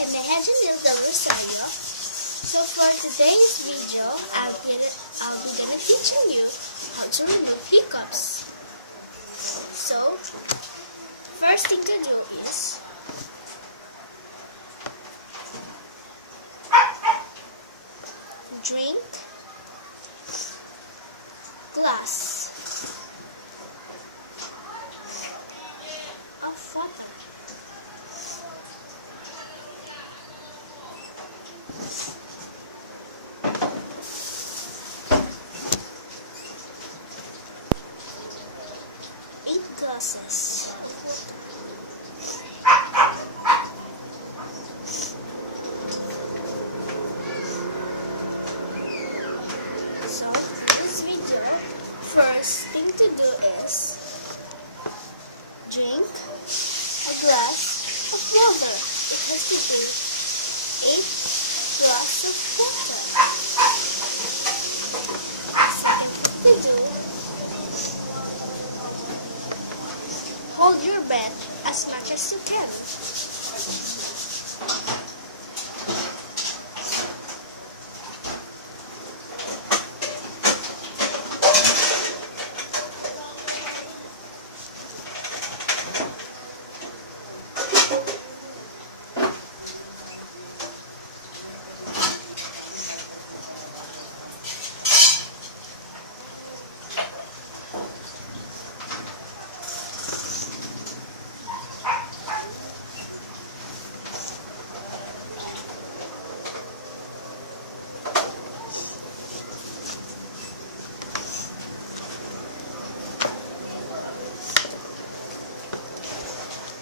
I'm Mehajan Del Rosario. So for today's video, I'll be gonna teaching you how to remove hiccups. So first thing to do is drink glass of water. Eight glasses of water. So in this video, first thing to do is drink a glass of water. It has to drink 8 glasses of water. Second thing to do, hold your breath as much as you can.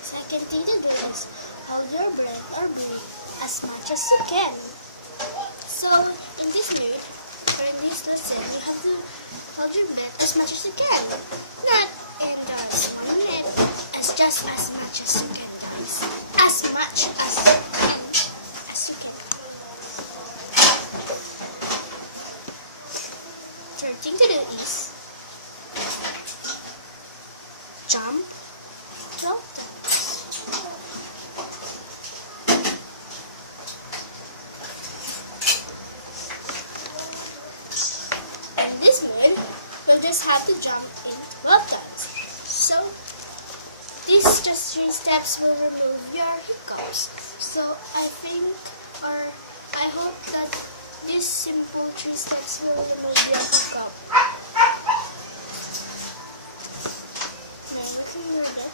Second thing to do is hold your breath or breathe as much as you can. So in this mood or in this lesson, you have to hold your breath as much as you can. Not in just 1 minute, just as much as you can, guys. As much as you can. Third thing to do is jump 12 times. In this mood, you'll just have to jump in 12 times. So, these just 3 steps will remove your hiccups. So, I think, or I hope that these simple 3 steps will remove your hiccup. Now, you can move it.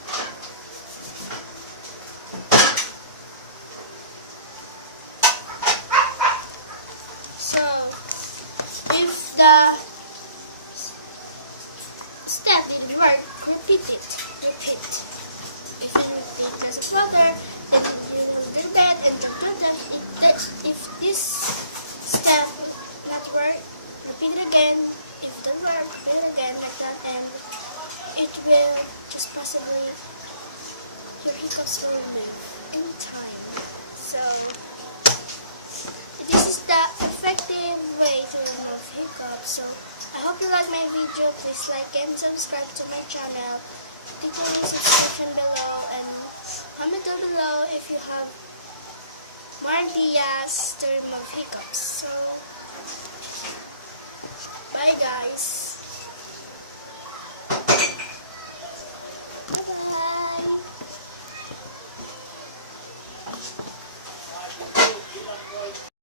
So, if the step didn't work, repeat it. Repeat. If you repeat glass of water, then you will do that and jump to them. If this step not work, repeat it again. If it doesn't work, repeat it again like that, and it will just possibly your hiccups will remove in time. So this is the effective way to remove hiccups. So I hope you like my video. Please like and subscribe to my channel. Click the link subscription below and comment down below if you have more ideas to remove hiccups. So bye guys.